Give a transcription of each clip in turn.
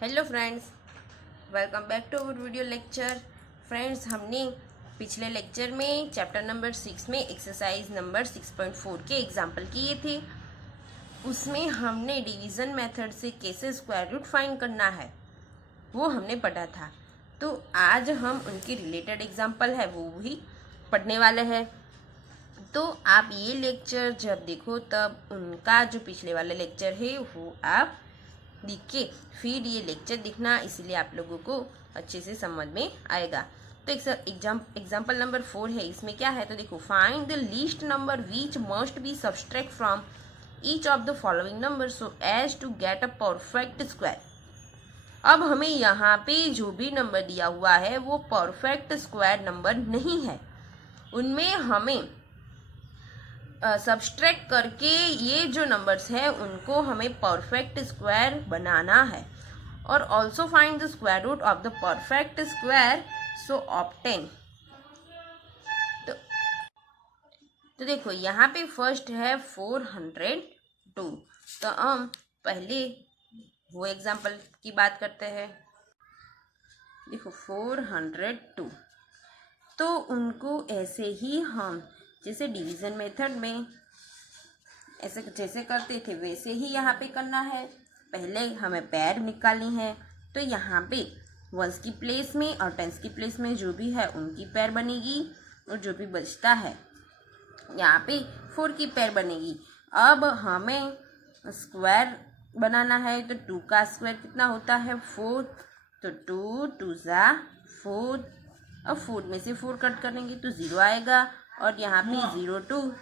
Hello friends, welcome back to our video lecture. Friends, हमने पिछले lecture में chapter number 6 में एक्सरसाइज नंबर 6.4 के एग्जाम्पल किए थे। उसमें हमने डिवीज़न मेथड से कैसे स्क्वायर रूट फाइंड करना है वो हमने पढ़ा था। तो आज हम उनके रिलेटेड एग्जाम्पल है वो भी पढ़ने वाले हैं। तो आप ये लेक्चर जब देखो तब उनका जो पिछले वाला लेक्चर है वो आप दिख के फिर ये लेक्चर दिखना, इसलिए आप लोगों को अच्छे से समझ में आएगा। तो एग्जाम्पल नंबर 4 है। इसमें क्या है तो देखो, find the least number which must be subtract from each of the following number so as to get a perfect square. अब हमें यहाँ पे जो भी नंबर दिया हुआ है वो परफेक्ट स्क्वायर नंबर नहीं है, उनमें हमें सब्सट्रैक्ट करके ये जो नंबर्स है उनको हमें परफेक्ट स्क्वायर बनाना है। और also find the square root of the perfect square so obtain. तो देखो यहाँ पे फर्स्ट है 402। तो हम पहले वो एग्जाम्पल की बात करते हैं। देखो 402, तो उनको ऐसे ही हम जैसे डिवीज़न मेथड में ऐसे जैसे करते थे वैसे ही यहाँ पे करना है। पहले हमें पैर निकालनी है, तो यहाँ पे वंस की प्लेस में और टेंस की प्लेस में जो भी है उनकी पैर बनेगी, और जो भी बचता है यहाँ पे 4 की पैर बनेगी। अब हमें स्क्वायर बनाना है, तो 2 का स्क्वायर कितना होता है 4, तो 2 2 ज़ा 4। अब 4 में से 4 कट करेंगे तो 0 आएगा, और यहाँ पे 02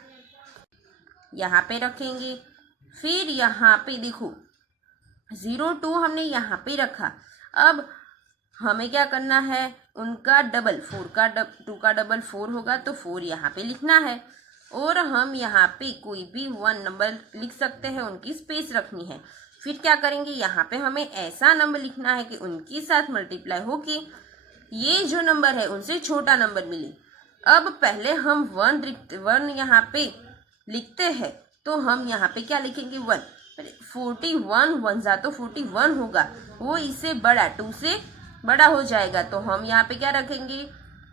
यहाँ पे रखेंगे। फिर यहाँ पे देखो 02 हमने यहाँ पे रखा। अब हमें क्या करना है, उनका डबल 2 का डबल 4 होगा, तो 4 यहाँ पे लिखना है। और हम यहाँ पे कोई भी 1 नंबर लिख सकते हैं, उनकी स्पेस रखनी है। फिर क्या करेंगे, यहाँ पे हमें ऐसा नंबर लिखना है कि उनके साथ मल्टीप्लाई हो के ये जो नंबर है उनसे छोटा नंबर मिले। अब पहले हम 1 यहाँ पे लिखते हैं, तो हम यहाँ पे क्या लिखेंगे 1। 41 1 ज़ा तो 41 होगा, वो इससे बड़ा 2 से बड़ा हो जाएगा, तो हम यहाँ पे क्या रखेंगे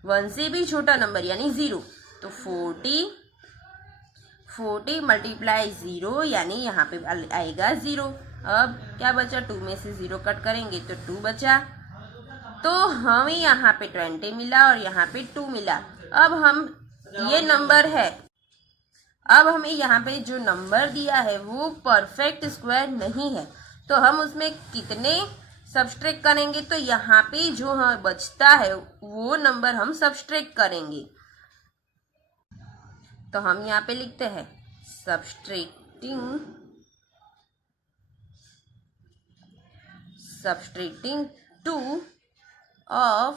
1 से भी छोटा नंबर यानी 0। तो 40 मल्टीप्लाई 0 यानी यहाँ पे आएगा 0। अब क्या बचा, 2 में से 0 कट करेंगे तो 2 बचा, तो हमें यहाँ पे 20 मिला और यहाँ पे 2 मिला। अब हम ये नंबर है, अब हमें यहाँ पे जो नंबर दिया है वो परफेक्ट स्क्वायर नहीं है, तो हम उसमें कितने सब्सट्रैक्ट करेंगे, तो यहाँ पे जो हमें बचता है वो नंबर हम सब्सट्रैक्ट करेंगे। तो हम यहाँ पे लिखते हैं subtracting 2 of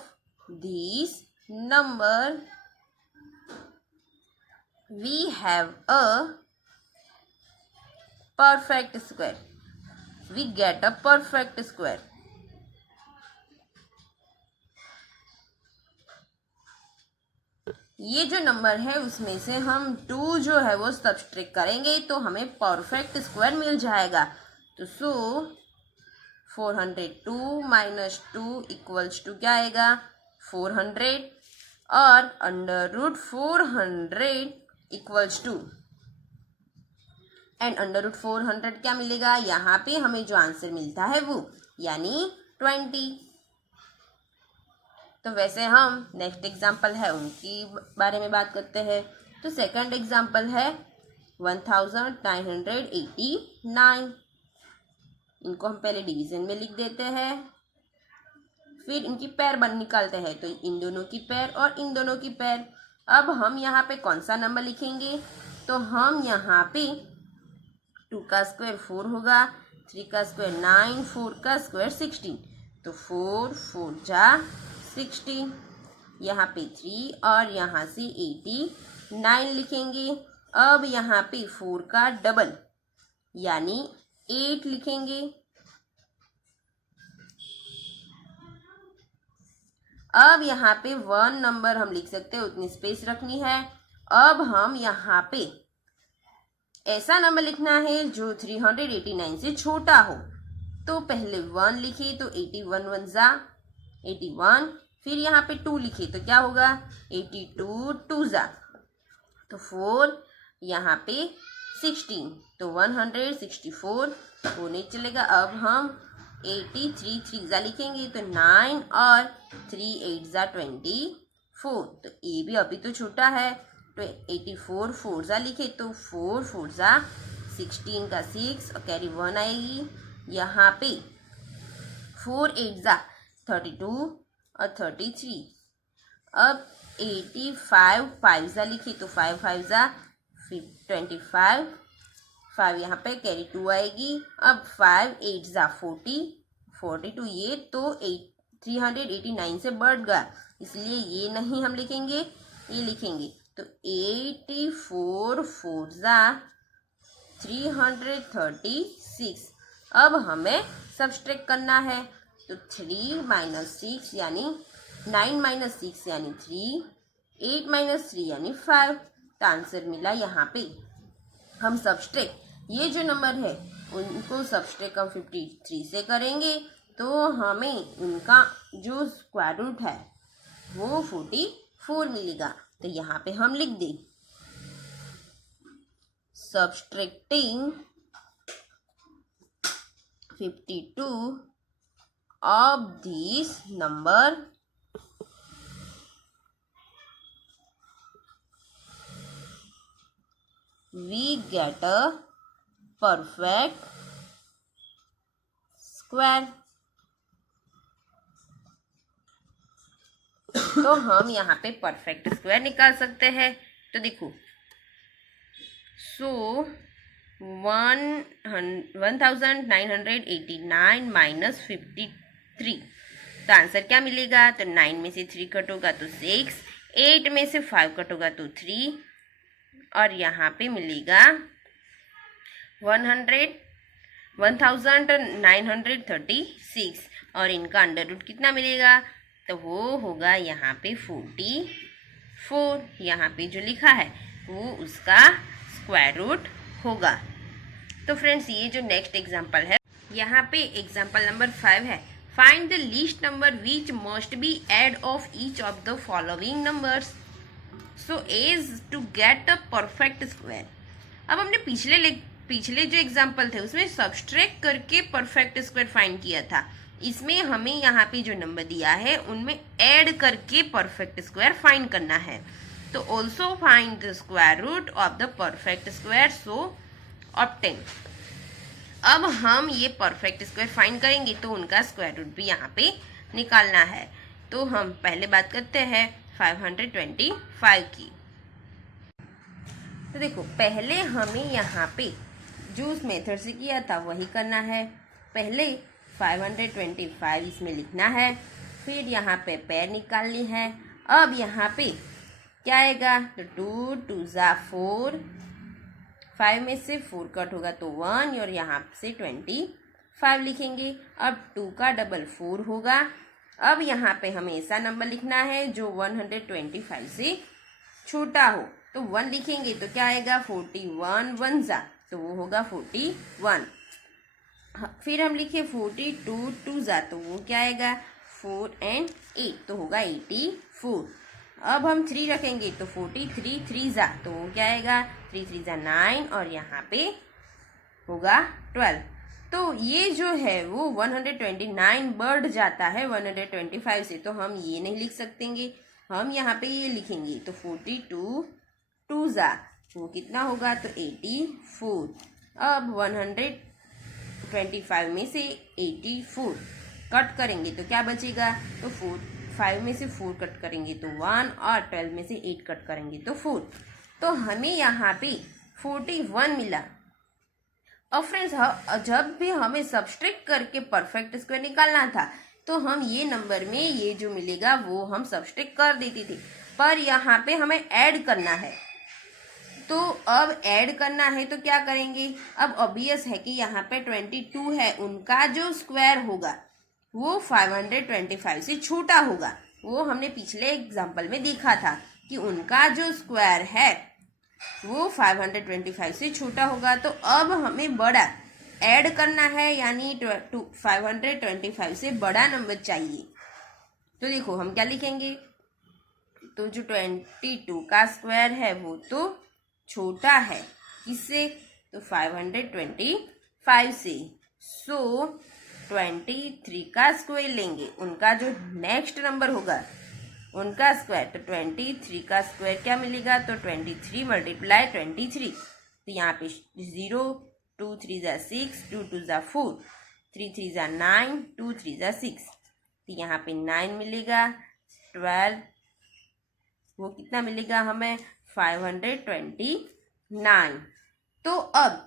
these number we have a perfect square, we get a perfect square। ये जो नंबर है उसमें से हम 2 जो है वो सब्सट्रैक्ट करेंगे तो हमें परफेक्ट स्क्वायर मिल जाएगा। तो सो 402 माइनस 2 इक्वल्स टू क्या आएगा 400, और under root 400 equals to, and under root 400 क्या मिलेगा, यहाँ पे हमें जो आंसर मिलता है वो यानी 20। तो वैसे हम नेक्स्ट एग्जाम्पल है उनकी बारे में बात करते हैं। तो सेकंड एग्जाम्पल है 1989। इनको हम पहले डिवीजन में लिख देते हैं, फिर इनकी पैर निकालते हैं, तो इन दोनों की पैर और इन दोनों की पैर। अब हम यहाँ पे कौन सा नंबर लिखेंगे, तो हम यहाँ पे 2 का स्क्वायर 4 होगा, 3 का स्क्वायर 9, 4 का स्क्वायर 16, तो 4 4 जा 16, यहाँ पे 3 और यहाँ से 89 लिखेंगे। अब यहाँ पे 4 का डबल यानी 8 लिखेंगे। अब यहाँ पे 1 नंबर हम लिख सकते हैं, उतनी स्पेस रखनी है। अब हम यहाँ पे ऐसा नंबर लिखना है जो 389 से छोटा हो, तो पहले 1 लिखे तो 81 1 जा 81, फिर यहाँ पे 2 लिखे तो क्या होगा 82 2 जा, तो 4 यहाँ पे 16, तो 164 होने चलेगा। अब हम 83 3 जा लिखेंगे तो 9 और 3 8 जा 24, तो ए भी अभी तो छोटा है, तो 84 4 जा लिखे तो 4 4 जा 16 का 6 और कैरी 1 आएगी। यहाँ पे 4 8 जा 32 और 33, अब 85 5 जा लिखे तो 5 5 जा 25, 5 यहाँ पे कैरी 2 आएगी। अब 5 8 जा 40 42, ये तो 389 से बढ़ गया, इसलिए ये नहीं हम लिखेंगे, ये लिखेंगे तो 84 4 जा 336। अब हमें सब्सट्रैक्ट करना है, तो 3 - 6 यानी 9 - 6 यानी 3, 8 - 3 यानी 5, तो आंसर मिला। यहाँ पे हम सब्सट्रैक्ट ये जो नंबर है उनको सब्सट्रैक्ट हम 53 से करेंगे तो हमें उनका जो स्क्वायर रूट है वो 44 मिलेगा। तो यहाँ पे हम लिख दें subtracting 52 of these number we get a perfect square। तो हम यहाँ पे परफेक्ट स्क्वायर निकाल सकते हैं। तो देखो, सो 1989 माइनस 53, तो आंसर क्या मिलेगा? तो 9 में से 3 कटोगा तो 6, 8 में से 5 कटोगा तो 3, और यहाँ पे मिलेगा 1936, और इनका अंडर रूट कितना मिलेगा? तो वो होगा यहाँ पे 44, यहाँ पे जो लिखा है वो उसका स्क्वायर रूट होगा। तो फ्रेंड्स, ये जो नेक्स्ट एग्जांपल है, यहाँ पे एग्जांपल नंबर 5 है, find the least number which must be add of each of the following numbers so as to get a perfect square. अब हमने पिछले जो एग्जांपल थे उसमें सब्सट्रैक्ट करके परफेक्ट स्क्वायर फाइंड किया था, इसमें हमें यहाँ पे जो नंबर दिया है उनमें ऐड करके परफेक्ट स्क्वायर फाइंड करना है। तो also find the square root of the perfect square so obtain. अब हम ये परफेक्ट स्क्वायर फाइंड करेंगे तो उनका स्क्वायर रूट भी यहाँ पे निकालना है। तो हम पहले बात करते हैं 525 की। तो देखो, पहले हमें यहाँ पे जो उस मेथड से किया था वही करना है। पहले 525 इसमें लिखना है, फिर यहाँ पे पैर निकालनी है। अब यहाँ पे क्या आएगा? तो 2 2 जा 4, 5 में से 4 कट होगा तो 1, और यहाँ से 25 लिखेंगे। अब 2 का डबल 4 होगा। अब यहाँ पे हमें ऐसा नंबर लिखना है जो 125 से छोटा हो, तो 1 लिखेंगे तो क्या आएगा? 41 1 जा, तो वो होगा 41। फिर हम लिखे 42 2 जा, तो वो क्या आएगा? 4 and 8, तो होगा 84। अब हम 3 रखेंगे तो 43 3 जा, तो वो क्या आएगा? 3 3 जा 9, और यहाँ पे होगा 12। तो ये जो है वो 129 बढ़ जाता है 125 से, तो हम ये नहीं लिख सकेंगे, हम यहाँ पे ये लिखेंगे। तो 42 2 जा, वो कितना होगा? तो 84। अब 125 में से 84 कट करेंगे तो क्या बचेगा? तो 5 में से 4 कट करेंगे तो 1, और 12 में से 8 कट करेंगे तो 4। तो हमें यहाँ पे 41 मिला। और फ्रेंड्स, जब भी हमें सब्सट्रैक्ट करके परफेक्ट स्क्वायर निकालना था तो हम ये नंबर में ये जो मिलेगा वो हम सब्सट्रैक्ट कर देते थे, पर यहाँ पे हमें ऐड करना है। तो अब ऐड करना है तो क्या करेंगे? अब ऑब्वियस है कि यहाँ पे 22 है, उनका जो स्क्वायर होगा वो 525 से छोटा होगा। वो हमने पिछले एग्जाम्पल में देखा था कि उनका जो स्क्वायर है वो 525 से छोटा होगा। तो अब हमें बड़ा ऐड करना है, यानी 525 से बड़ा नंबर चाहिए। तो देखो हम क्या लिखेंगे, तो जो 22 का स्क्वायर है वो तो छोटा है किससे, तो 525 से। सो 23 का स्क्वायर लेंगे, उनका जो नेक्स्ट नंबर होगा उनका स्क्वायर, तो 23 का स्क्वायर क्या मिलेगा, तो 23 मल्टीप्लाई 23। तो यहाँ पे 0, 2 3 ज़ा 6, 2 2 ज़ा 4, 3 3 ज़ा 9, 2 3 ज़ा 6। तो यहाँ पे 9 मिलेगा, 12, वो कितना मिलेगा हमें, 529। तो अब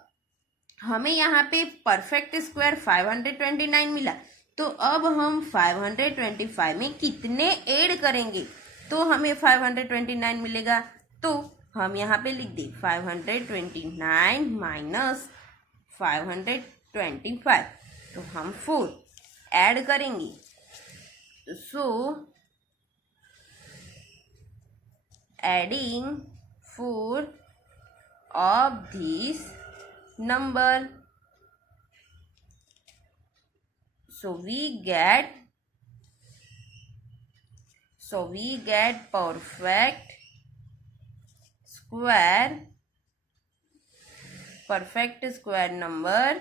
हमें यहाँ पे परफेक्ट स्क्वायर 529 मिला, तो अब हम 525 में कितने ऐड करेंगे तो हमें 529 मिलेगा। तो हम यहाँ पे लिख दें 529 माइनस 525, तो हम 4 ऐड करेंगे। सो adding 4 of this number, so we get perfect square number।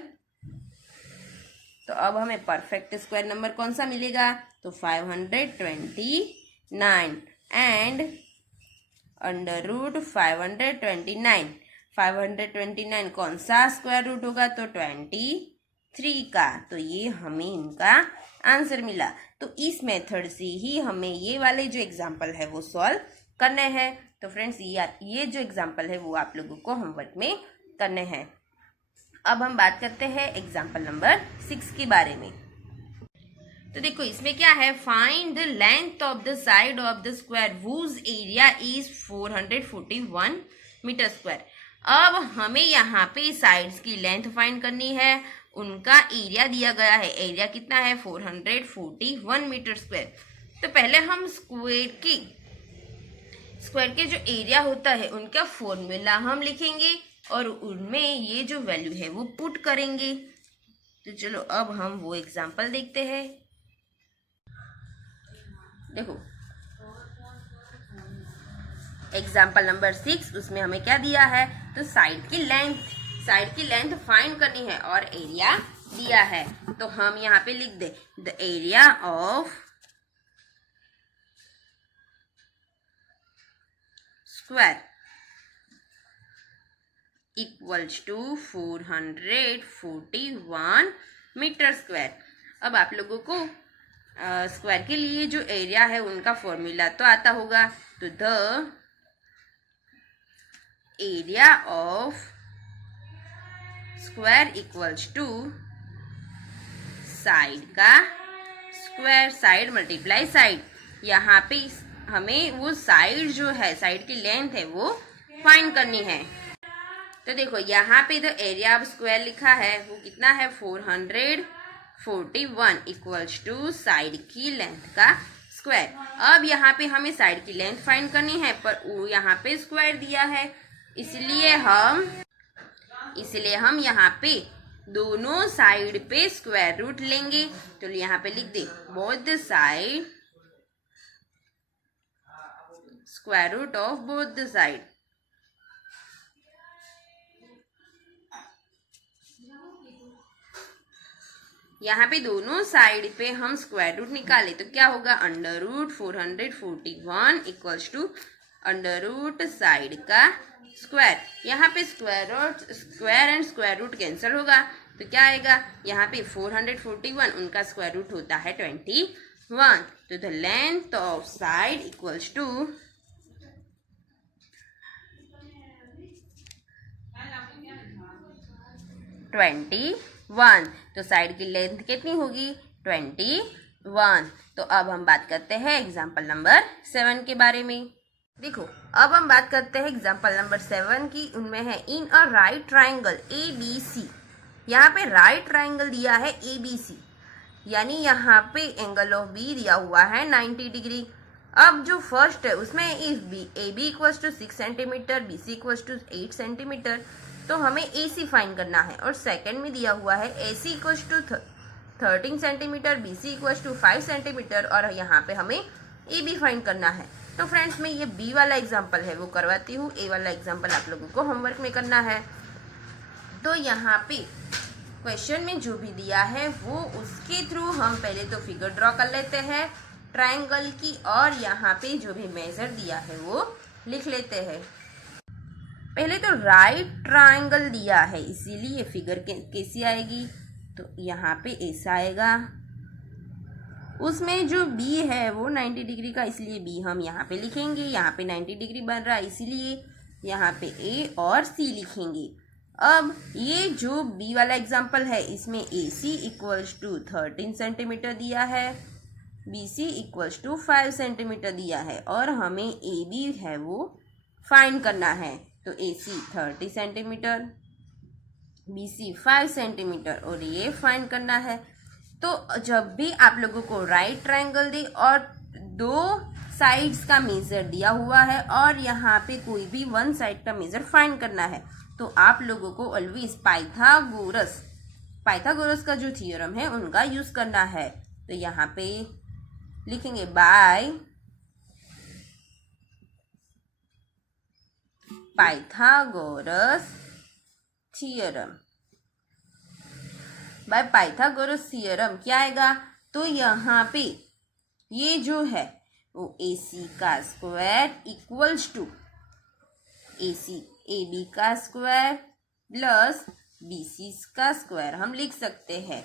तो अब हमें परफेक्ट स्क्वायर नंबर कौन सा मिलेगा, तो 529 एंड अंडर रूट 529 कौन सा स्क्वायर रूट होगा, तो 23 का। तो ये हमें इनका आंसर मिला। तो इस मेथड से ही हमें ये वाले जो एग्जाम्पल है वो सॉल्व करने हैं। तो फ्रेंड्स ये जो एग्जाम्पल है वो आप लोगों को होमवर्क में करने हैं। अब हम बात करते हैं एग्जाम्पल नंबर 6 के बारे में। तो देखो इसमें क्या है, find the length of the side of the square whose area is 441 metre square. अब हमें यहाँ पे साइड्स की लेंथ फाइंड करनी है, उनका एरिया दिया गया है, एरिया कितना है 441 मीटर स्क्वायर। तो पहले हम स्क्वायर के जो एरिया होता है उनका फॉर्मूला हम लिखेंगे और उनमें ये जो वैल्यू है वो पुट करेंगे। तो चलो अब हम वो एग्जांपल देखते हैं। देखो एग्जाम्पल नंबर 6, उसमें हमें क्या दिया है, तो साइड की लेंथ फाइंड करनी है और एरिया दिया है। तो हम यहाँ पे लिख दे the area of square equals to 441 metre square. अब आप लोगों को स्क्वायर के लिए जो एरिया है उनका फॉर्मूला तो आता होगा। तो the area of square equals to side का स्क्वायर, साइड मल्टीप्लाई साइड। यहाँ पे हमें वो साइड जो है, साइड की लेंथ है वो फाइंड करनी है। तो देखो यहाँ पे द एरिया ऑफ स्क्वायर लिखा है वो कितना है 441 इक्वल्स टू साइड की लेंथ का स्क्वायर। अब यहाँ पे हमें साइड की लेंथ फाइंड करनी है, पर वो यहाँ पे स्क्वायर दिया है, इसलिए हम यहाँ पे दोनों साइड पे स्क्वायर रूट लेंगे। तो यहाँ पे लिख दे both the side square root of both the side. यहाँ पे दोनों साइड पे हम स्क्वायर रूट निकाले तो क्या होगा, under root 441 equals to under root side का स्क्वायर। यहाँ पे square and square root cancel होगा तो क्या आएगा, यहाँ पे 441 उनका स्क्वायर रूट होता है 21। तो the length of side equals to 21। तो साइड की लेंथ कितनी होगी 21। तो अब हम बात करते हैं एग्जाम्पल नंबर 7 के बारे में। देखो अब हम बात करते हैं एग्जाम्पल नंबर 7 की। उनमें है इन अ राइट ट्राइंगल ABC। यहाँ पे राइट ट्राइंगल दिया है ABC, यानी यहाँ पे एंगल ऑफ B दिया हुआ है 90 डिग्री। अब जो फर्स्ट है उसमें is AB equals to 6 centimetre, BC equals to 8 centimetre. तो हमें AC फाइंड करना है। और सेकंड में दिया हुआ है AC equals to 13 centimetre, BC equals to 5 centimetre, और यहाँ पे हमें AB फाइंड करना है। तो फ्रेंड्स मैं ये B वाला एग्जाम्पल है वो करवाती हूँ, A वाला एग्जाम्पल आप लोगों को होमवर्क में करना है। तो यहाँ पे क्वेश्चन में जो भी दिया है वो उसके थ्रू हम पहले तो फिगर ड्रॉ कर लेते हैं ट्रायंगल की, और यहाँ पे जो भी मेजर दिया है वो लिख लेते हैं। पहले तो राइट ट्रायंगल दिया है इसीलिए फिगर कैसी आएगी, तो यहाँ पे ऐसा आएगा। उसमें जो B है वो 90 डिग्री का, इसलिए B हम यहाँ पे लिखेंगे। यहाँ पे 90 डिग्री बन रहा है इसीलिए यहाँ पे A और C लिखेंगे। अब ये जो B वाला एग्जाम्पल है इसमें AC इक्वल्स टू 13 सेंटीमीटर दिया है, BC इक्वल्स टू 5 सेंटीमीटर दिया है, और हमें AB है वो फाइंड करना है। तो AC 30 सेंटीमीटर, BC 5 सेंटीमीटर और ये फाइंड करना है। तो जब भी आप लोगों को राइट ट्रायंगल दे और दो साइड्स का मेजर दिया हुआ है और यहाँ पे कोई भी वन साइड का मेजर फाइंड करना है, तो आप लोगों को ऑलवेज पाइथागोरस का जो थ्योरम है उनका यूज करना है। तो यहाँ पे लिखेंगे by Pythagoras theorem. By Pythagoras theorem क्या आएगा, तो यहाँ पे ये जो है वो AC का स्क्वायर इक्वल्स टू AB का स्क्वायर प्लस BC का स्क्वायर हम लिख सकते हैं।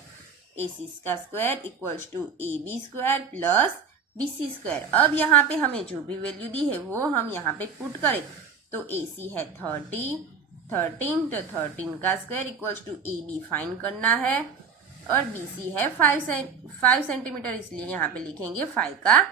AC का square equals to AB square plus BC square. अब यहाँ पे हमें जो भी वैल्यू दी है वो हम यहाँ पे पुट करें, तो AC है 13 तो 13 का square equals to AB find करना है, और BC है 5 सेंटीमीटर, इसलिए यहाँ पे लिखेंगे 5 का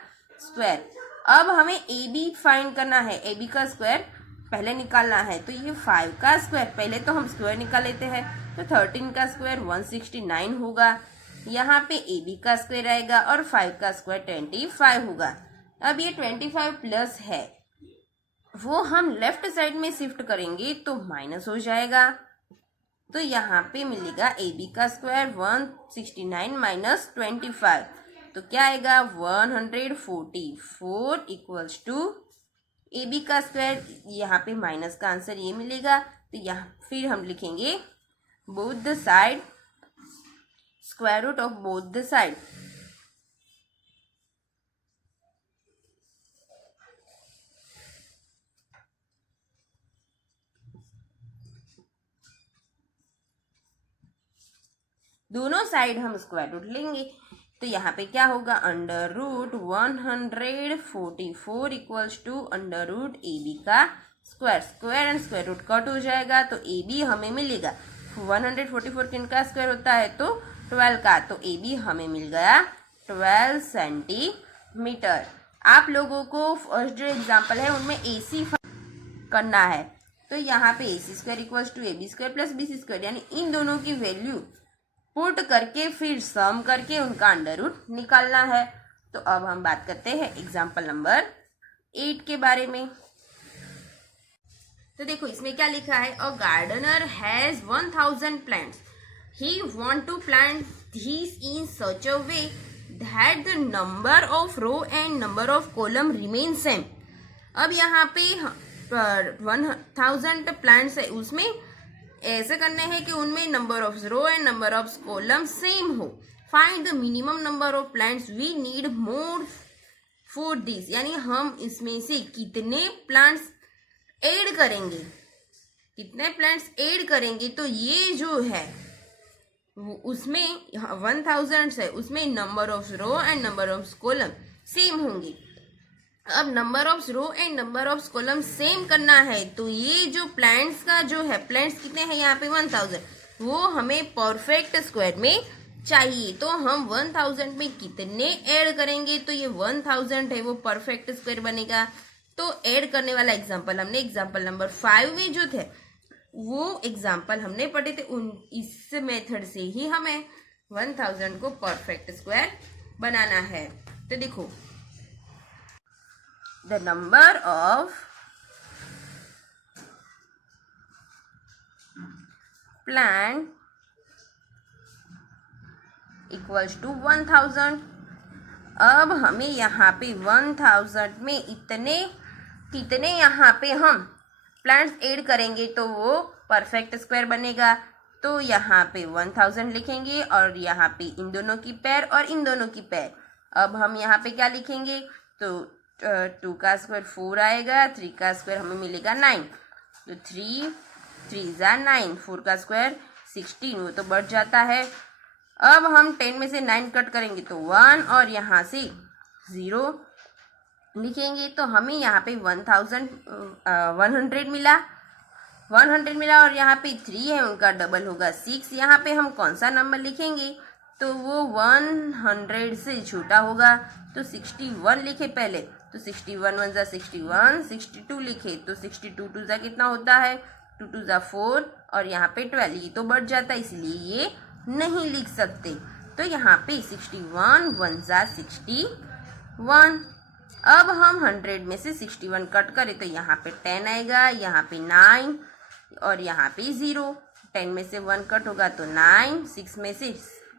स्क्वायर। अब हमें AB फाइंड करना है, AB का स्क्वायर पहले निकालना है, तो ये 5 का स्क्वायर पहले तो हम स्क्वायर निकाल लेते हैं, तो 13 का स्क्वायर 169 होगा। यहाँ पे AB का स्क्वायर आएगा और 5 का स्क्वायर 25 होगा। अब ये 25 प्लस है वो हम लेफ्ट साइड में शिफ्ट करेंगे तो माइनस हो जाएगा, तो यहाँ पे मिलेगा AB का स्क्वायर 169 माइनस 25, तो क्या आएगा 144 इक्वल्स टू AB का स्क्वायर, यहाँ पे माइनस का आंसर ये मिलेगा। तो यहाँ फिर हम लिखेंगे both the side, square root of both the side. दोनों साइड हम स्क्वायर रूट लेंगे, तो यहाँ पे क्या होगा under root 144 equals to under root AB का square. Square and square root cut हो जाएगा, तो AB हमें मिलेगा 144 किन का स्क्वायर होता है तो 12 का, तो AB हमें मिल गया 12 सेंटीमीटर। आप लोगों को फर्स्ट जो एग्जाम्पल है उनमें AC करना है, तो यहाँ पे AC square equals to AB square plus BC square, यानी इन दोनों की वैल्यू पुट करके फिर सम करके उनका अंडर रूट निकालना है। तो अब हम बात करते हैं एग्जाम्पल नंबर 8 के बारे में। तो देखो इसमें क्या लिखा है, अ गार्डनर हैज 1000 प्लांट्स, ही want to plant these in such a way that the number of row and number of column remain same। अब यहाँ पे 1000 प्लांट्स है, उसमें ऐसे करने हैं कि उनमें number of row and number of column same हो। Find the minimum number of plants we need more for this, यानी हम इसमें से कितने प्लांट्स ऐड करेंगे, कितने प्लांट्स ऐड करेंगे। तो ये जो है उसमें 1000 है, उसमें number of row and number of column same होंगे। अब number of row and number of column same करना है, तो ये जो प्लांट्स का जो है, प्लांट्स कितने हैं यहाँ पे 1000, वो हमें परफेक्ट स्क्वायर में चाहिए। तो हम 1000 में कितने ऐड करेंगे, तो ये 1000 है वो परफेक्ट स्क्वायर बनेगा। तो ऐड करने वाला एग्जाम्पल हमने एग्जाम्पल नंबर 5 में जो थे वो एग्जाम्पल हमने पढ़े थे, इस मेथड से ही हमें 1000 को परफेक्ट स्क्वायर बनाना है। तो देखो the number of plant equals to 1000। अब हमें यहाँ पे 1000 में कितने यहाँ पे हम प्लांट्स ऐड करेंगे तो वो परफेक्ट स्क्वायर बनेगा। तो यहाँ पे 1000 लिखेंगे और यहाँ पे इन दोनों की पेयर और इन दोनों की पेयर। अब हम यहाँ पे क्या लिखेंगे, तो 2 का स्क्वायर 4 आएगा, 3 का स्क्वायर हमें मिलेगा 9, तो 3 3 ज़ा 9, 4 का स्क्वायर 16, वो तो बढ़ जाता है। अब हम 10 में से 9 कट करेंगे तो 1 और यहाँ से 0 लिखेंगे, तो हमें यहाँ पे 100 मिला, 100 मिला। और यहाँ पे 3 है, उनका डबल होगा 6। यहाँ पे हम कौन सा नंबर लिखेंगे, तो वो 100 से छोटा होगा, तो 61 लिखे पहले, तो 61 1 ज़ा 61, 62 लिखे, तो 62 2 ज़ा कितना होता है, 2 2 ज़ा 4 और यहाँ पे 12, ये तो बढ़ जाता है, इसलिए ये नहीं लिख सकते। तो यहाँ पे 61 1 ज़ा 61। अब हम 100 में से 61 कट करें तो यहाँ पे 10 आएगा, यहाँ पे 9 और यहाँ पे 0। 10 में से 1 कट होगा तो 9,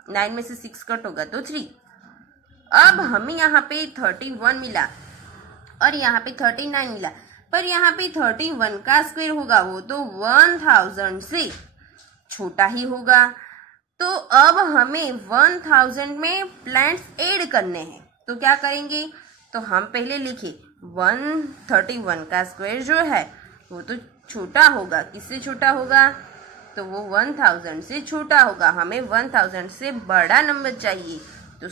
9 में से 6 कट होगा तो 3। अब हमें यहाँ पे 31 मिला और यहाँ पे 39 मिला, पर यहाँ पे 31 का स्क्वायर होगा वो तो 1000 से छोटा ही होगा। तो अब हमें 1000 में प्लांट्स ऐड करने हैं, तो क्या करेंगे, तो हम पहले लिखे 131 का स्क्वायर जो है वो तो छोटा होगा, किससे छोटा होगा, तो वो 1000 से छोटा होगा, हमें 1000 से बड़ा नंबर चाहिए। तो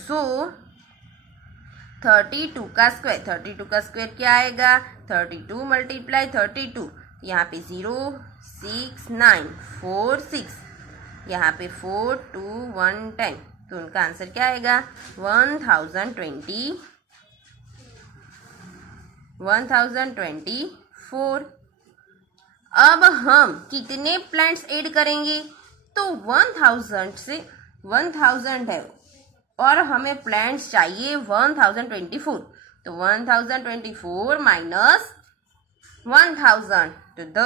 32 का स्क्वायर क्या आएगा, 32 मल्टीप्लाई 32, यहाँ पे 0 6 9 4 6, यहाँ पे 4 2 1 10, तो उनका आंसर क्या आएगा 1024। अब हम कितने प्लांट्स ऐड करेंगे, तो 1000 है और हमें प्लांट्स चाहिए 1024, तो 1024 माइनस 1000, तो the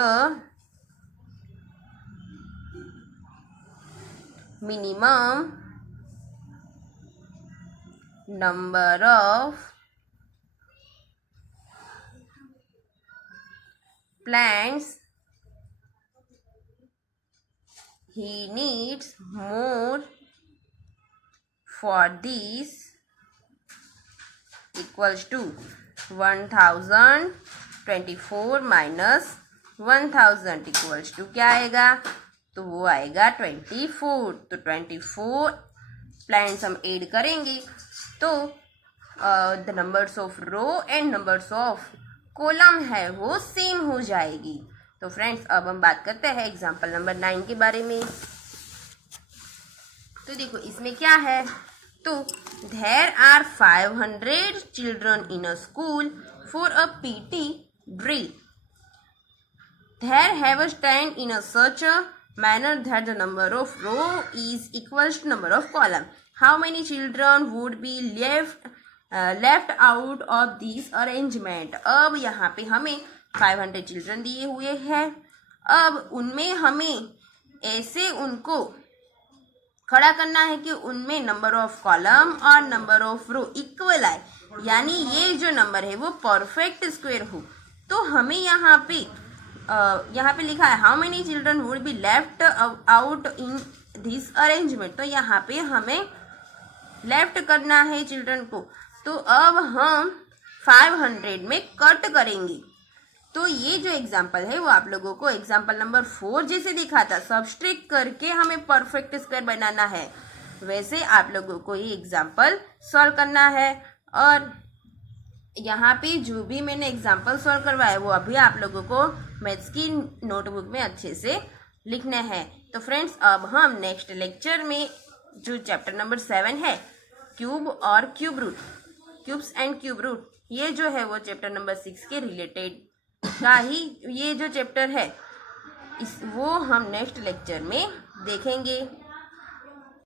minimum number of plants he needs more for this equals to 1024 minus 1000 equals to क्या आएगा, तो वो आएगा 24। तो 24 प्लांट्स हम ऐड करेंगे तो the numbers of row and numbers of column है वो सेम हो जाएगी। तो फ्रेंड्स अब हम बात करते हैं एग्जाम्पल नंबर 9 के बारे में। तो देखो इसमें क्या है, तो there are 500 children in a school for a PT drill. There have a stand in a such a manner that the number of row is equals to number of column. How many children would be left out of this arrangement? अब यहाँ पे हमें 500 children दिए हुए हैं, अब उनमें हमें ऐसे उनको खड़ा करना है कि उनमें नंबर ऑफ कॉलम और नंबर ऑफ रो इक्वल आए, यानी ये जो नंबर है वो परफेक्ट स्क्वायर हो। तो हमें यहाँ पे लिखा है how many children would be left out in this arrangement, तो यहाँ पे हमें लेफ्ट करना है चिल्ड्रन को। तो अब हम 500 में कट करेंगे। तो ये जो एग्जाम्पल है वो आप लोगों को एग्जाम्पल नंबर 4 जैसे दिखा था, सब्सट्रैक्ट करके हमें परफेक्ट स्क्वायर बनाना है, वैसे आप लोगों को ये एग्जाम्पल सॉल्व करना है। और यहाँ पे जो भी मैंने एग्जाम्पल सॉल्व करवाया वो अभी आप लोगों को मैथ्स की नोटबुक में अच्छे से लिखना है। तो फ्रेंड्स अब हम नेक्स्ट लेक्चर में जो चैप्टर नंबर 7 है क्यूब और cube root, cubes and cube root, ये जो है वो चैप्टर नंबर 6 के रिलेटेड का ही ये जो चैप्टर है वो हम नेक्स्ट लेक्चर में देखेंगे।